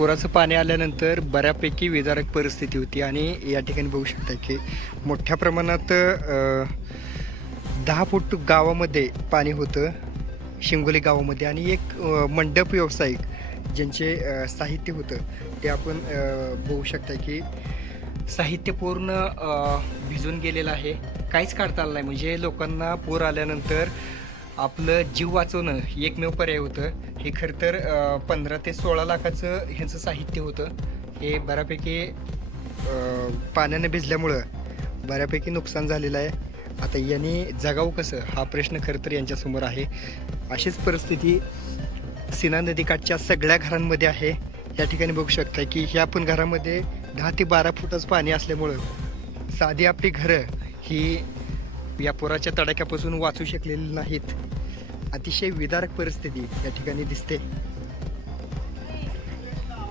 पुराचं पाणी आल्यानंतर बऱ्यापैकी विदारक परिस्थिती होती आणि या ठिकाणी बघू शकता की मोठ्या प्रमाणात दहा फूट गावामध्ये पाणी होतं शिंगोली गावामध्ये. आणि एक मंडप व्यावसायिक ज्यांचे साहित्य होतं ते आपण बघू शकता की साहित्य पूर्ण भिजून गेलेलं आहे. काहीच काढता आलं नाही. म्हणजे लोकांना पूर आल्यानंतर आपलं जीव वाचवणं हे एकमेव पर्याय होतं. हे खरं तर पंधरा ते सोळा लाखाचं ह्यांचं साहित्य होतं. हे बऱ्यापैकी पाण्यानं भिजल्यामुळं बऱ्यापैकी नुकसान झालेलं आहे. आता यांनी जगावं कसं? हा प्रश्न खरं तर यांच्यासमोर आहे. अशीच परिस्थिती सीना नदीकाठच्या सगळ्या घरांमध्ये आहे. या ठिकाणी बघू शकता की ह्या पण घरामध्ये दहा ते बारा फुटच पाणी असल्यामुळं साधी आपली घरं ही या पुराच्या तडाख्यापासून वाचू शकलेले नाहीत. अतिशय विदारक परिस्थिती या ठिकाणी दिसते.